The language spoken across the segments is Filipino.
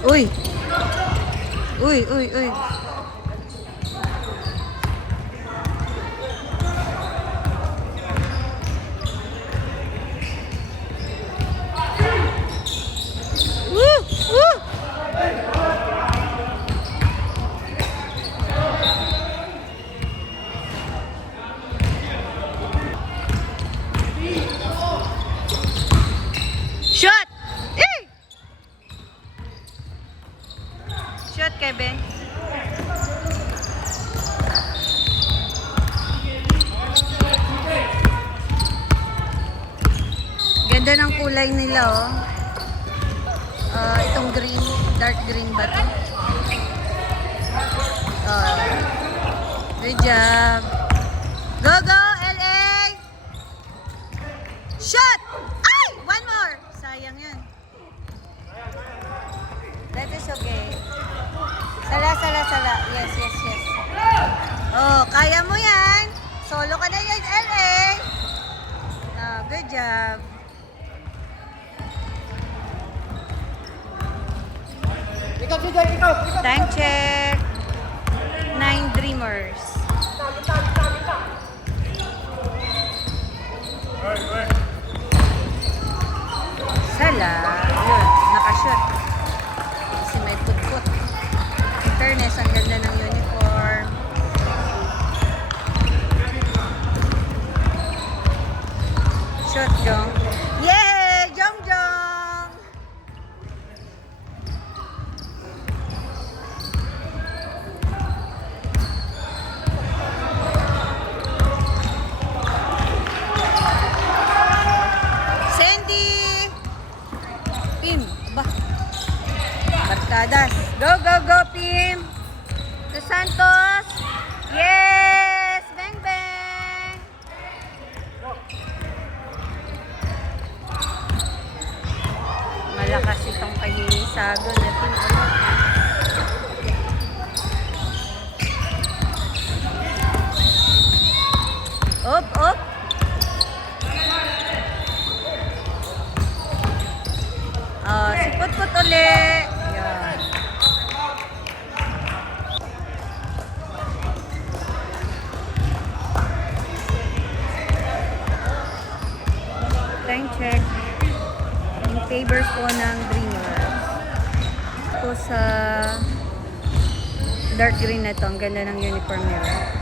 Uy! Uy, uy, uy. Woo! Woo! Shot! Eh! Shot, Kevin. Ganda ng kulay nila, oh. Itong green, dark green ba ito? Good job. Go, go, LA! Shot! Ay! One more! Sayang yan. That is okay. Sala, sala, sala. Yes, yes, yes. Oh, kaya mo yan. Solo ka na yan, LA. Good job. Time check. 9 Dreamers. Sala. Yun, nakashoot. Kasi may put-put. In fairness, ang ganda ng uniform. Shot, Jong. Yay! Jong, Jong! Sandy! Pim! Ba? Barkadas. Go, go, go, Pim! De Santos! Yes! Bang, bang! Malakas itong kahisago natin. Up, up! Sipot-pot ulit. Yan. Time check. In favors po ng Dreamers. Ito sa dark green na ito. Ang ganda ng uniform nila.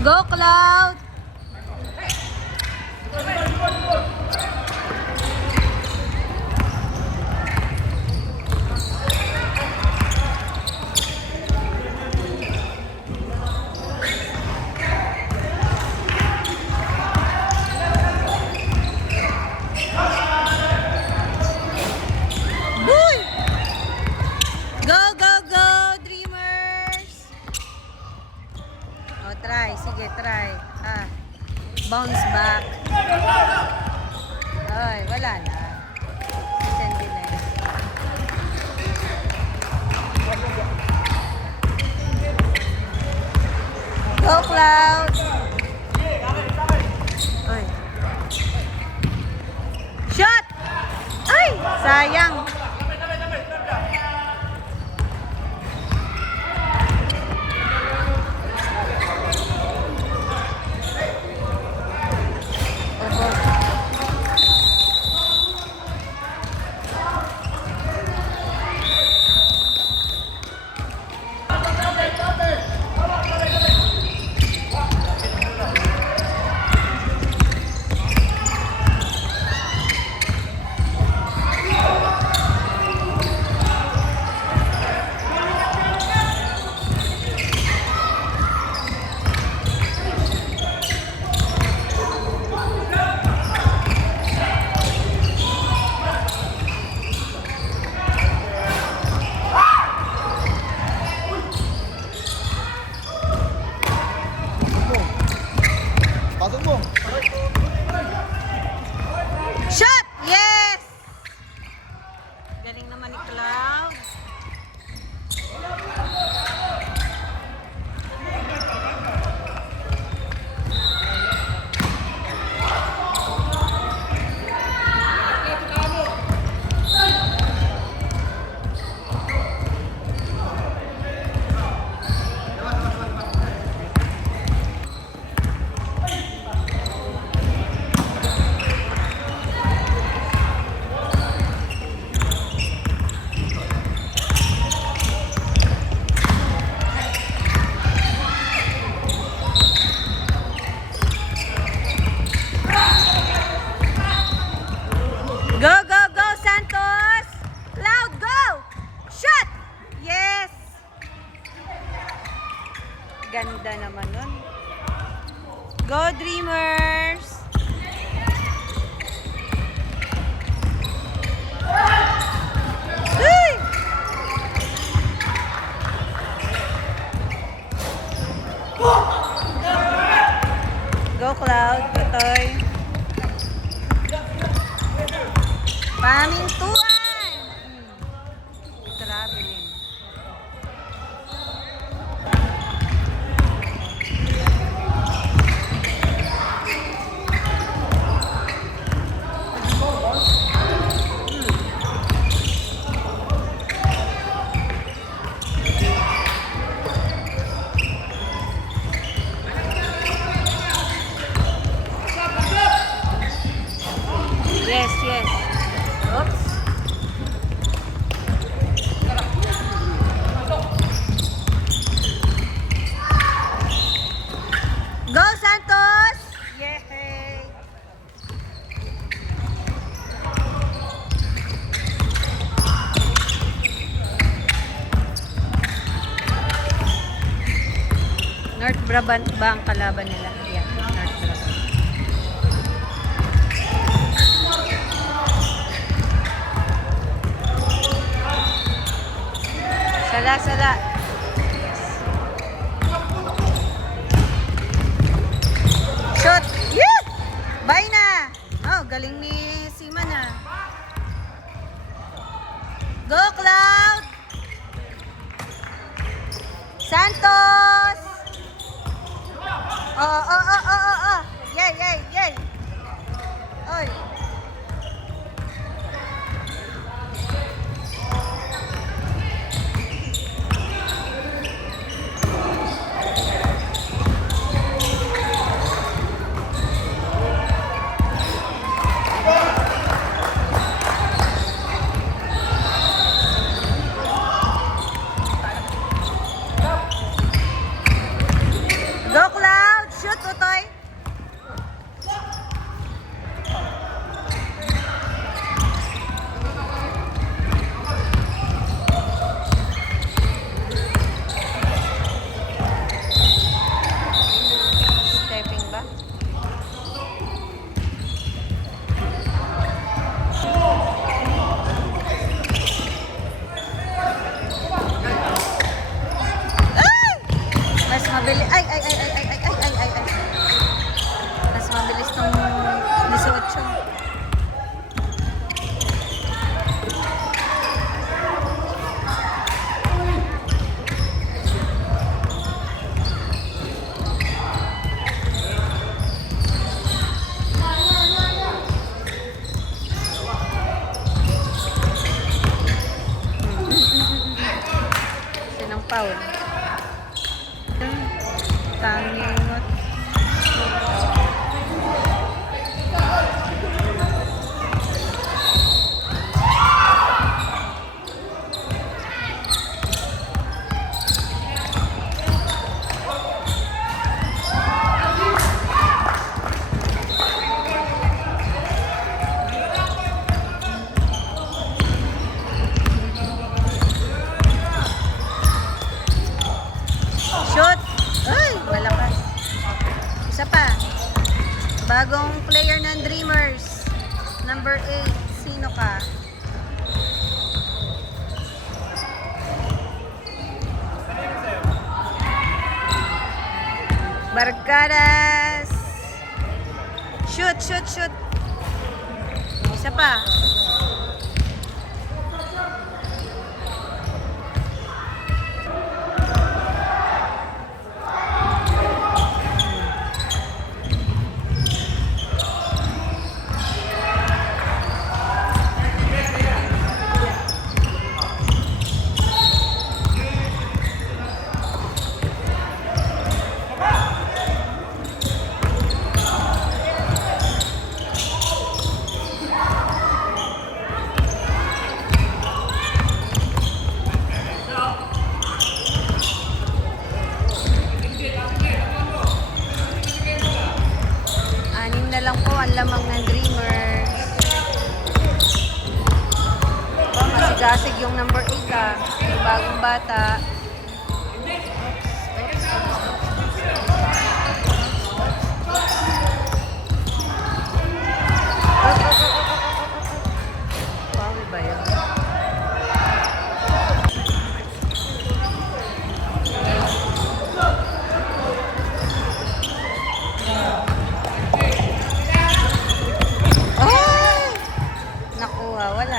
Go, Cloud! Boy! Go, go, go, Dreamers! Oh, try. Sige, try. Bounce back. Ay, wala na. Send na yun. Go, Cloud! Ay. Shot! Ay! Sayang! Pamintuan! Traveling. Yes, yes. Oops. Go, Santos! Yay! North Brabant ba ang kalaban nila? Yeah, North Brabant. Sala, sala. Shot! Yeah! Bye na! Oh, galing ni Sima na. Go, Cloud! Santos! Oh, oh, oh, oh, oh, oh. Yay, yay, yay. Oy. Go, Cloud! Shoot, Tutoy! Stepping ba? Ay! Mas mabilis. Ay, ay, ay, ay, ay, ay, ay, ay, ay, ay. Mas mabilis tong 18. Sinang foul? Tangingot. Shoot! Ay, malakas. Isa pa. Bagong player ng Dreamers. Number 8. Sino ka? Barcadas. Shoot, shoot, shoot. Isa pa. Na lang po ang lamang ng Dreamers. Oh, masigasig yung number 8 ah. Yung bagong bata. Pawi ba yun? Nakuha. Wala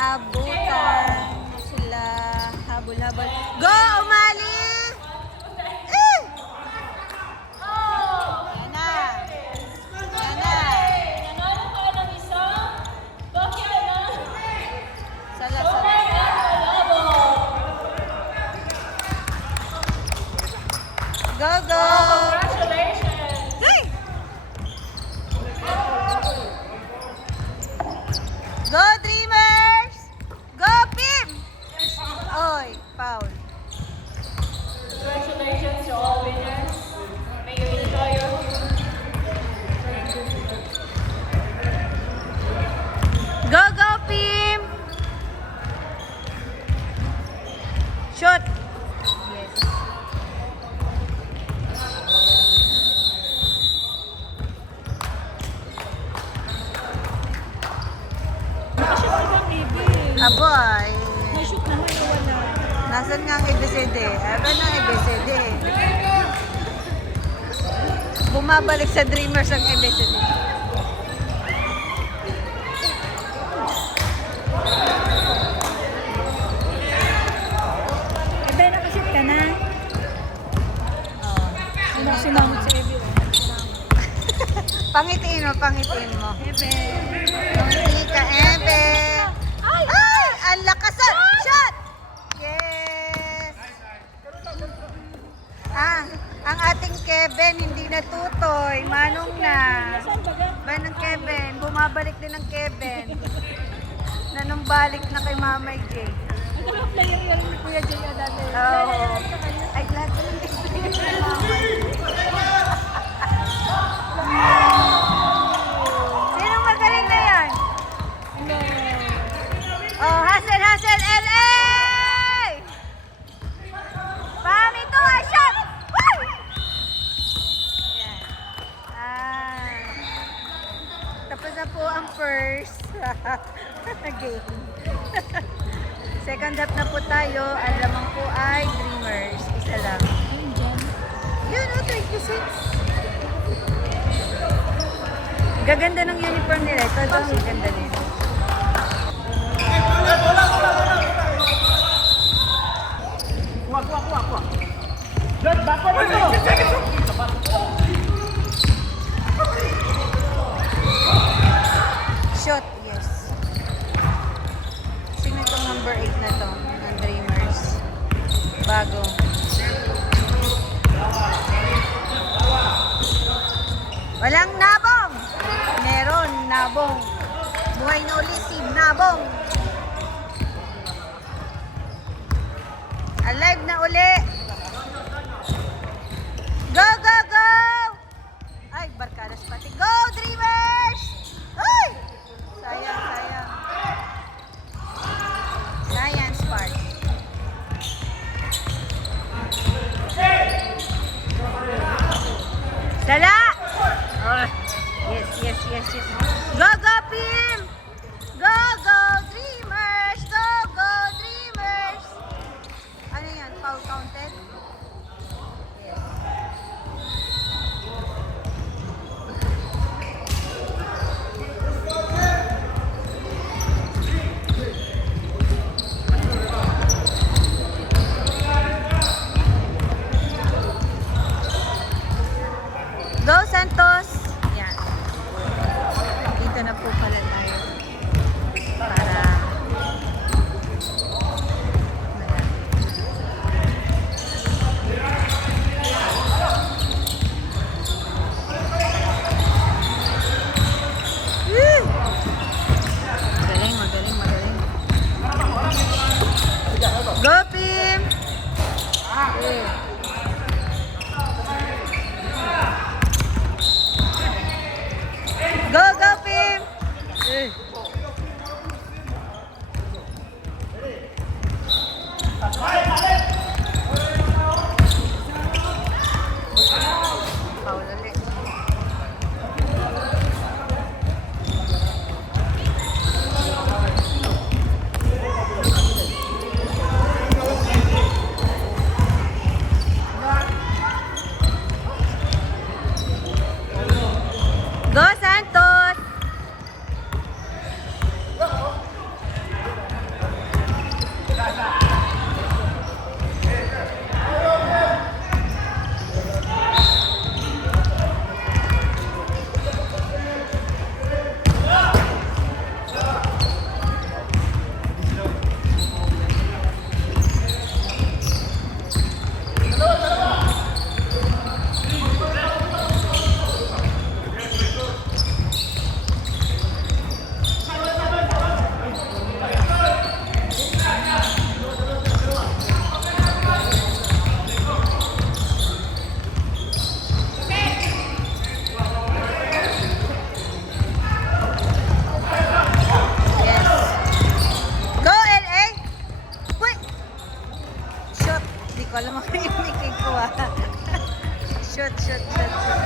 naabutan sila. Habol-habol. Go, Umali! Eh! Yan na. Yan na. Sala, sala. Go, go! Hey! Go, Dreamers! Go, Pim! Oy, foul. Congratulations to all winners. May you enjoy your Go, go, Pim! Shoot! Yes. Aboy. shoot naman na wala. Nasaan nga ang ABCD? Ewan ang ABCD. Bumabalik sa Dreamers ang ABCD. Ebe, nakashoot ka na. Oh. Sinamot sa Ebe. Pangitiin mo, pangitiin mo. Ebe. Pangiti ka, Ebe. Ay! Ay! Ang lakas! Shot! Yes! Ang ating Kevin hindi natutoy. Manong na. Saan ba gan? Manong Kevin. Bumabalik din ang Kevin. Nanumbalik na kay Mamay Jay. Ang mga player yun ni Kuya Jay dati. Oo. Ay, lahat ka ng experience ni Mamay. Sinong magaling na yan? Oh, hustle, hustle, LA! Pami to, shot! Woo! Yan. Tapos na po ang first game. Second half na po tayo. Ang lamang po ay Dreamers. Isa lang. Ayun dyan. Yun, 26. Gaganda ng uniform nila. Ito ang ganda nila. Shot, yes. Sino itong number 8 na to? Ng Dreamers. Bago. Walang nabong! Meron, nabong. Buhay na ulit si Nabong. Alive na uli. Go, go, go! Ay, barkadas pati. Go, Dreamers! Ay! Sayang, sayang. Science part. Dala! Yes, yes, yes, yes. Go, go, Pim! Go, go, Dreamers! Go, go, Dreamers! Ano yan? Foul counted? Yes. Go, Santos! Yan. Dito na po pala tayo. Para malapit. Di ko alam ang imikin ko ah. Shoot, shoot, shoot, shoot.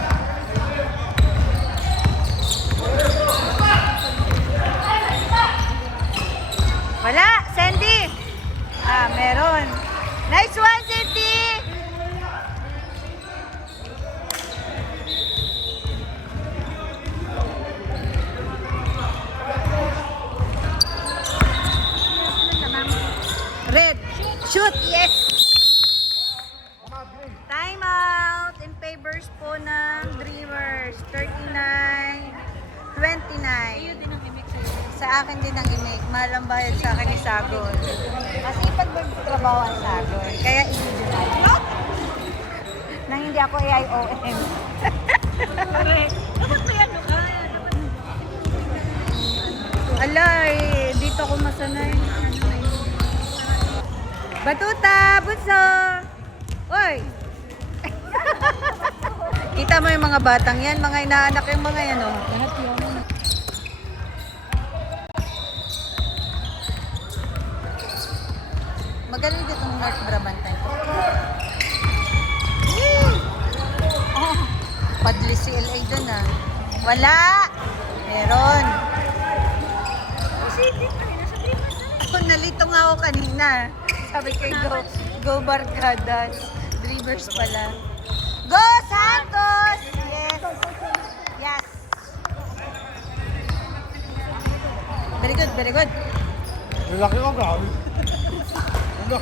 Wala, Sandy. Ah, meron. Nice one, Sandy. Red. Shoot, yes. Time out in favors po ng Dreamers. 39-29. Sa akin din ang imig. Mahal ang bayad sa akin ni Sagon. Kasi pag magtrabaho ang Sagon. Kaya individual. Nang hindi ako AIOM. Dapat may ano ka. Ala, dito ako masanay. Batuta, bunso! Oy! Kita mo yung mga batang yan, mga inaanak yung mga yan, oh. Lahat yun. Magaling dito ng North Brabantan. Oh, padli si LA dun, ah. Wala! Meron. Kasi di pa rin. Nasa Dreamers na. Ako, nalito nga ako kanina. Sabi ko, go Barkadas. Dreamers pala. Go Santos! Yes! Yes! Very good, very good. Lalaki ko, grabe. Ano?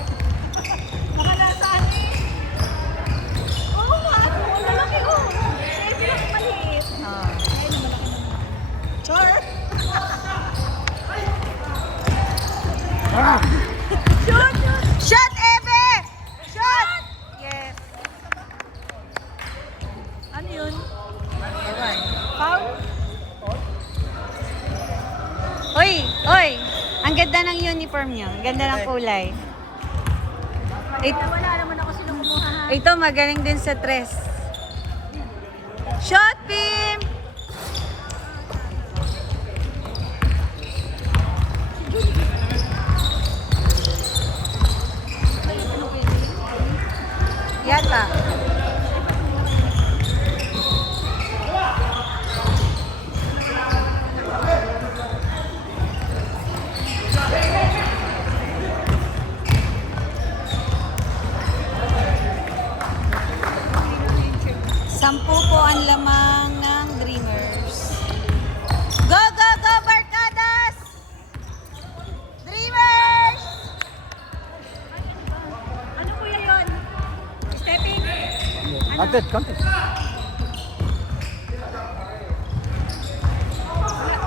Nakalasaan eh. Oo nga. Ang lalaki ko. Siyempre lang maliit. Ah. Ayun, malaki naman. Char! Ah! Shoot! Shoot! Shot, Ebe! Shot! Yes. Ano yun? Ewan. Foul? Uy! Uy! Ang ganda ng uniform niyo. Ang ganda ng kulay. Wala naman ako sila kumuha ha. Ito, magaling din sa tres. Shot, Pim! Yata. Sampu po ang lamang ng Dreamers. Go, go, go, Barkadas! Dreamers! Ano kuya yun? Stepping? Content, content.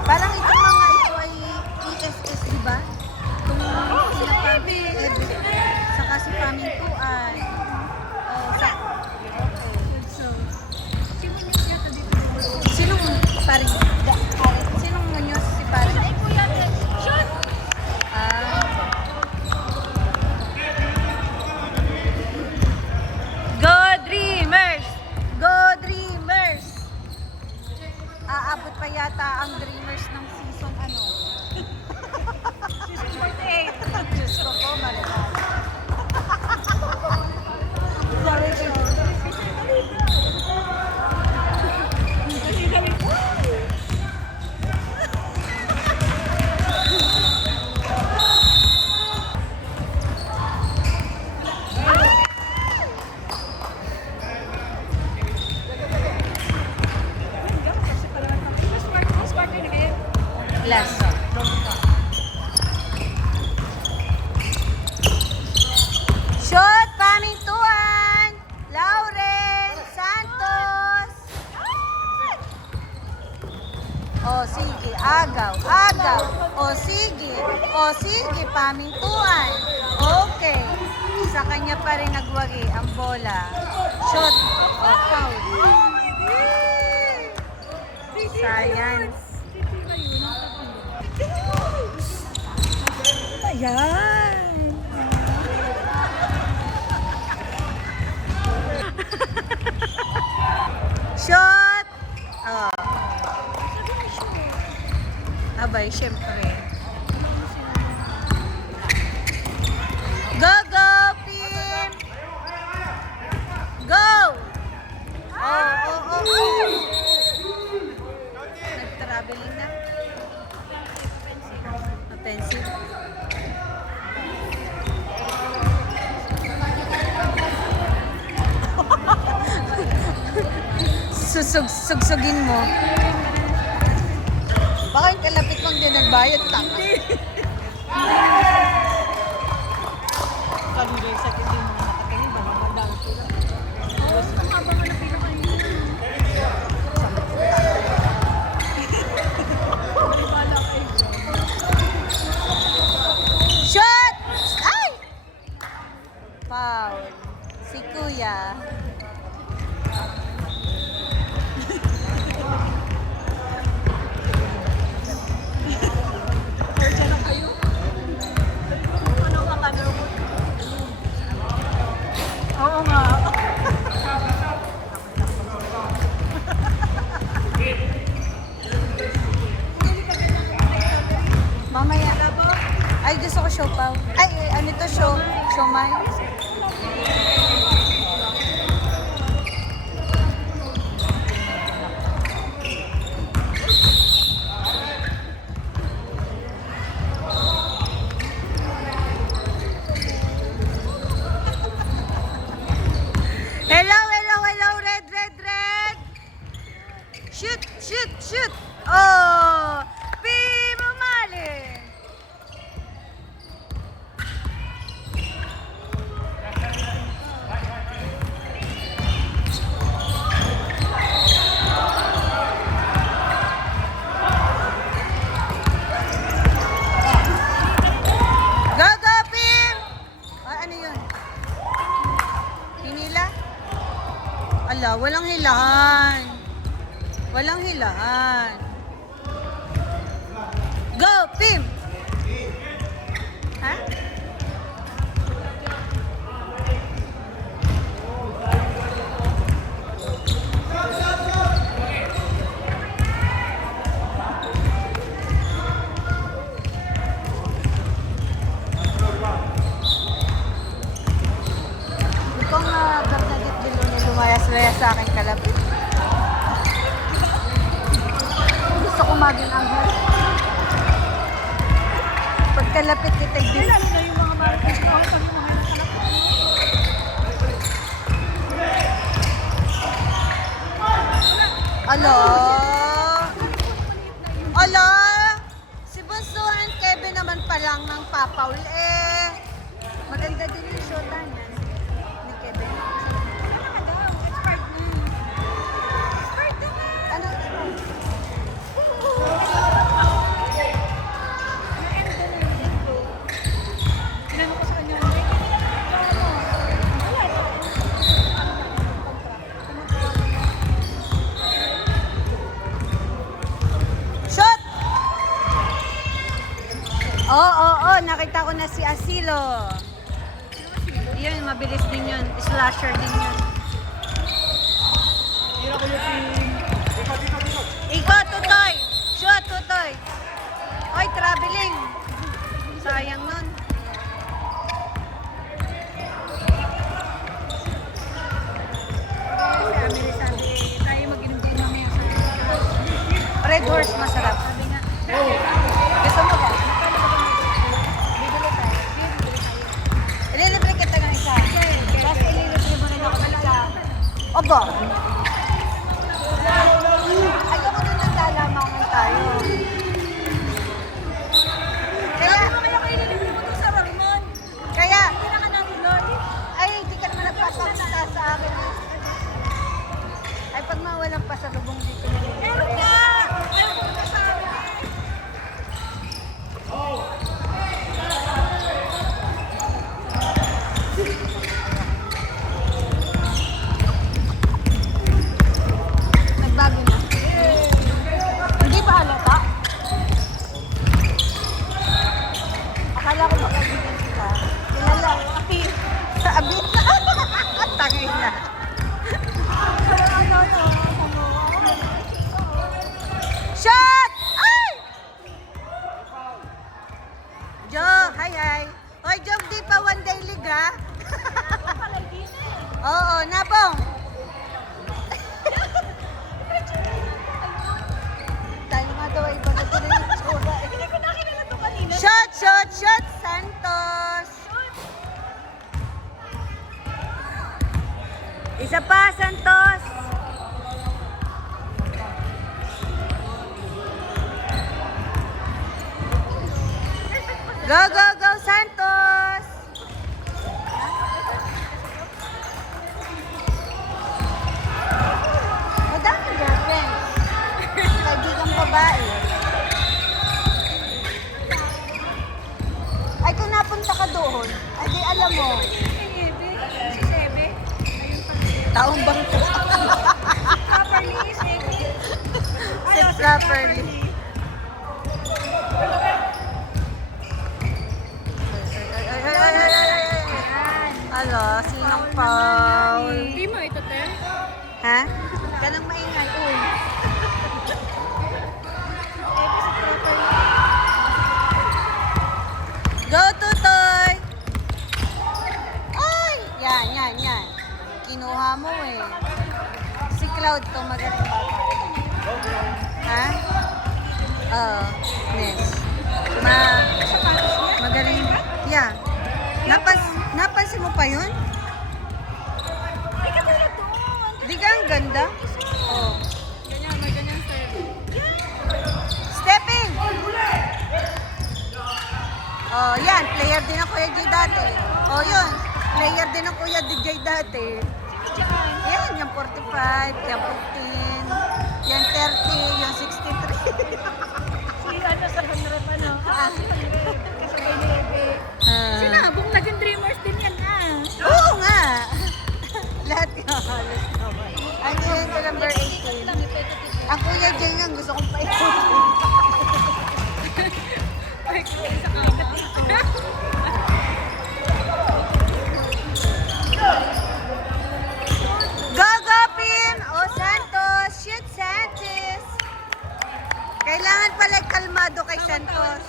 Parang itong mga ito ay ESS, di ba? Itong sila Ebe. Saka si Pamintuan. Oh, sa... So, si Munyos yata dito. Sinong parang... Sinong Munyos si parang... Ay kuya, shoot! Ah. Go Dreamers! Go Dreamers! Aabot pa yata ang Dreamers ng season ano? Season 48. Diyos ko po, malakas. Sorry ko. Dali-dali po. Last. Shot, Pamintuan! Lauren! Santos! O sige, agaw, agaw. O sige, Pamintuan. Okay. Sa kanya pa rin nagwagi ang bola. Shot. O foul. Science. Ayan. Shot! Oh. Abay, syempre. Go, go, Pim! sugsugin mo. Baka yung kalapit mong din nagbayad tama. Kami guys, sa hindi mo nakatingin ba? Magdala sila. Habang na pinakain. Shot! Ay! Foul. Si Kuya. Oo nga. Mamaya. Ay, gusto ko show pa. Ay, ano to show? Show my? Hello, hello, hello, red, red, red. Shoot, shoot, shoot. Oh, Pimumali. Go, go, Pim. Ah, ano yun? Hinila? Ala, walang hilahan. Walang hilahan. Go, Pim! Ha? Ikaw nga, Bernadette Bilo na lumayas-layas sa akin kalapit. Gusto ko maging anghel. Pagkalapit kita, Kailan na yung mga marites ko? Kami mga nakalapit. Alo? Alo? Si Bunsuhan Kevin naman palang ng papaul eh. Maganda din yung shota niya ni Kevin. Ano? Tinanong ko sa kanya, Shot! Oo, nakita ko na si Asilo. Yun, mabilis din yun. Slasher din yun. Ikaw, Tutoy! Shoot, Tutoy! Oy, traveling! Sayang nun. sabi, tayo mag-inom din mamaya sa Red Horse, masarap. sabi nga, Gusto mo ba? Bibili tayo. Ililibre kita ng isa. Tapos ililibre mo rin ako ng isa. Obo. Ayoko na naglalamangan tayo. Kaya, ano kaya kayo nililibre mo doon sa Ramon? kaya, Hindi na ka namin, Lord. ay, hindi ka naman nagpapakita sa akin. Ay, pag mawalang pasalubong dito. Meron nga! Ayaw ko na sa amin. Nagbago na. Hindi pa halata. Akala ko makaibigan kita. Kilala. Apir. Sa abit na. Tangay na. Shot! Ay! Jo, hi hi. Hoy, Jo, di pa one day league ha? Oo, nabong. Tayo nga daw, iba na ito na yung tsura eh. Hindi ko nakilala to kanina. Shot, shot, shot, Santos. Isa pa, Santos. Go, go, go, Santos! Madami girlfriends. Kaibigang babae. Ay, kung napunta ka doon, ay di alam mo. Si Sebe. Taong bangko. Properly, Sebe. Sit properly. Ano, sinong Paul? Hindi mo ito, Ter. Ha? Ka nang maingay. Uy. Go, Tutoy! Ay! Yan, yan, yan. Kinuha mo eh. Si Cloud to magaling bata. Ha? Oo. Nes. Magaling. Yeah. Napansin mo pa yun? Ay, katulad doon. Di ka ang ganda? Oh. Ganyan, may ganyan, Ter. Stepping! Oh, yan. Player din ang Kuya Jay dati. Oh, yun. Player din ang Kuya DJ dati. Yan, yung 45, yung 15, yung 30, yung 63. Si ano, sa 100, ano? Si 100. Kasabay ni Ebe. Ah. Sinabong naging dreamers din yan, Oo nga. Lahat yung halos naman. Ang yun ko number 18. Ang Kuya Jay nga gusto kong pa-ikutin. Go, go, Pin! O, Santos! Shoot, Santos! Kailangan pala kalmado kay Santos.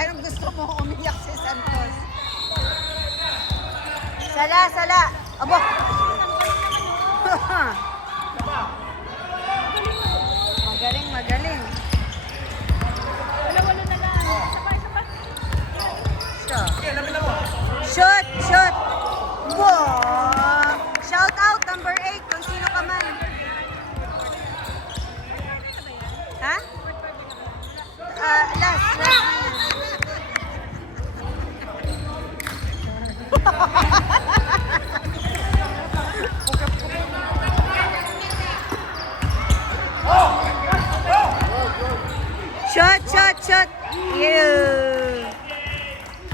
Anong gusto mo umiyak si Santos? Sala, sala! Abo! Magaling, magaling. Wala-wala na lang. Isa pa. Shoot, shoot! Wow! Shout out number 8 kung sino ka man. Ha? Last na yan. Shot, shot, shot! Ew!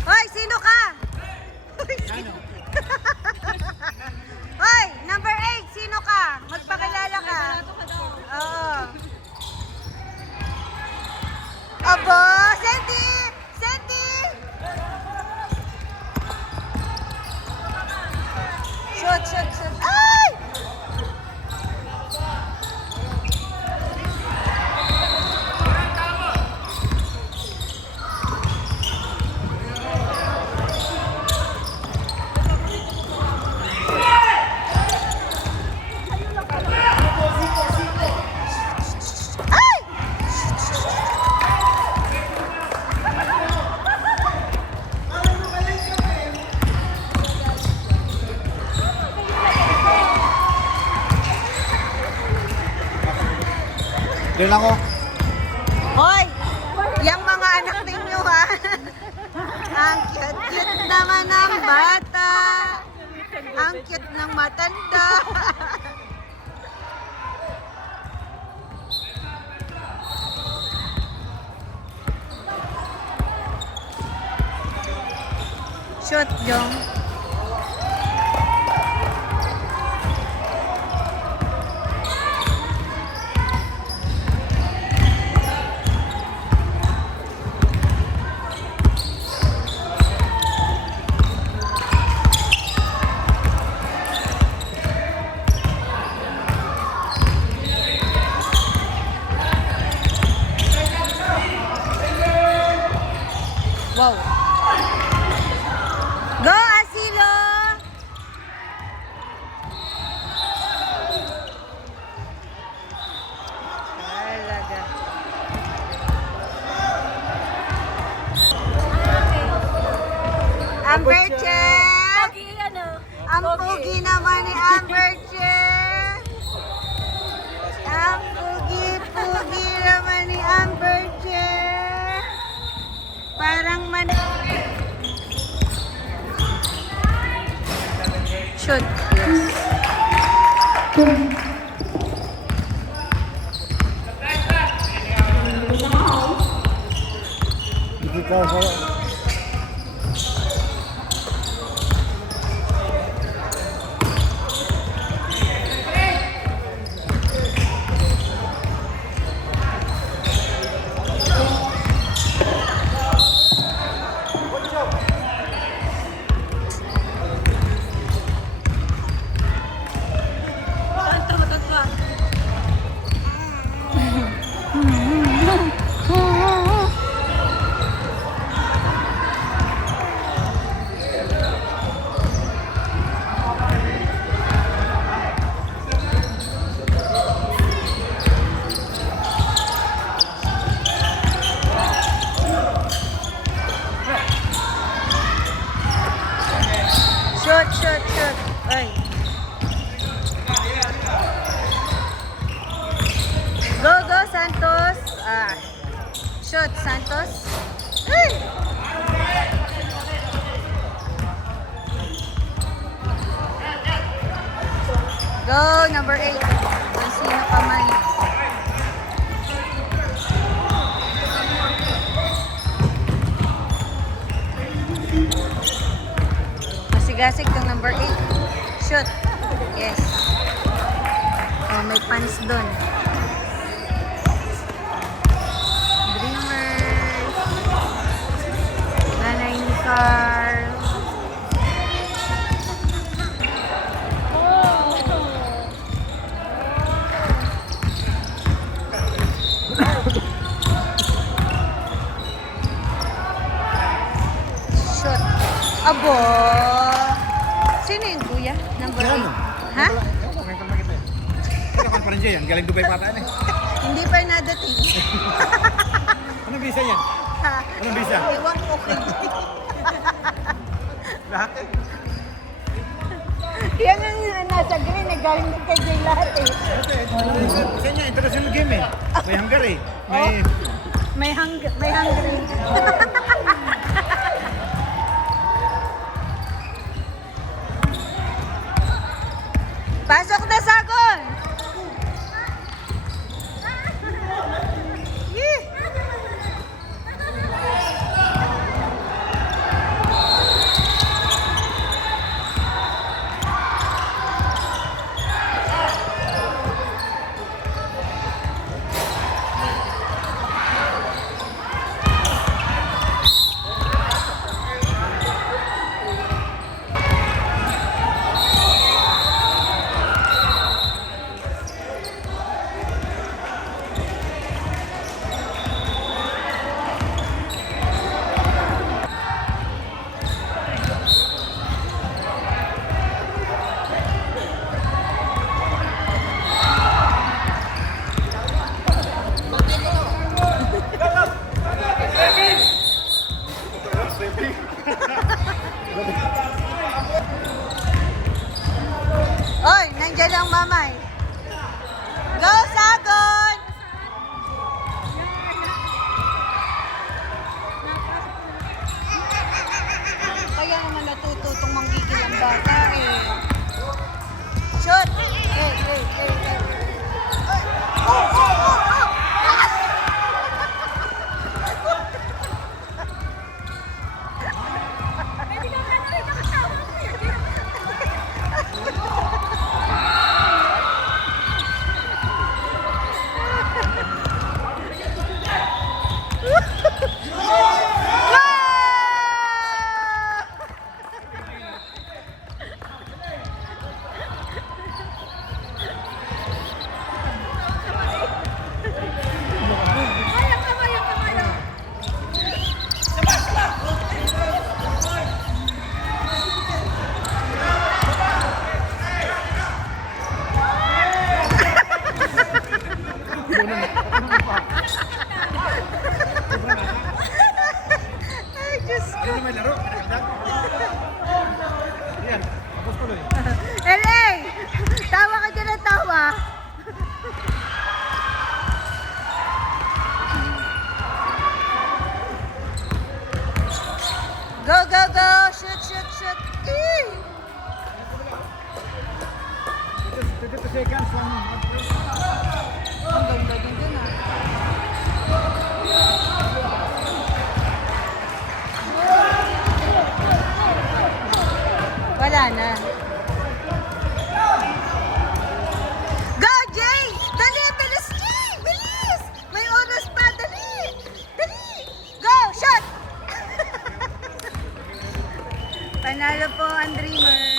Hoy, sino ka? Hoy, number 8, sino ka? Magpakilala ka. Oo. Abo, Sandy! Sandy! Shot, shot, shot. Ay! Ay! Doon ako. Hoy! Yang mga anak ninyo ha. Ang cute-cute naman ng bata. Ang cute ng matanda. Shoot, Jong. Wow. Go, Asilo! Talaga. Amber Chen! Pogi, ano? Ang pugi naman ni Amber Chen! Ang pugi naman ni Amber Chen! Parang man... Shoot. Yes. Hindi ka sa... Shoot, shoot, shoot. Ay. Go, go, Santos. Ah. Shoot, Santos. Ay. Go, number 8. Kung sino ka man. Masigasig tong number 8. Shoot. Yes. Oh, may pants doon. Dreamers. Nanay ni Carl. Shoot. Abo. Sino yung kuya? Number 8. Ha? Kaya kan pa rin siya yan. Galing Dubai pataan eh. Hindi pa nadating. Anong visa yan? Ha? Anong visa? Iwan ko kay Lahat eh. Yan ang nasa green eh. Galing din kay Jay lahat eh. Isa niya, international game eh. May Hungary. May... May hungry. Pasok na, Sagon! Yee! Oy, nandiyan ang mamay. Go, Sagon! Kaya naman natuto itong manggigil ang bata eh. Shoot! Hey, hey, hey, hey. Oh, oh, oh, oh! seconds from Ang ganda din dun ah. Wala na. Go, Jay! Dali, bilis, Jay! Bilis! May oras pa, dali! Dali! Go, shot! Panalo po ang Dreamer.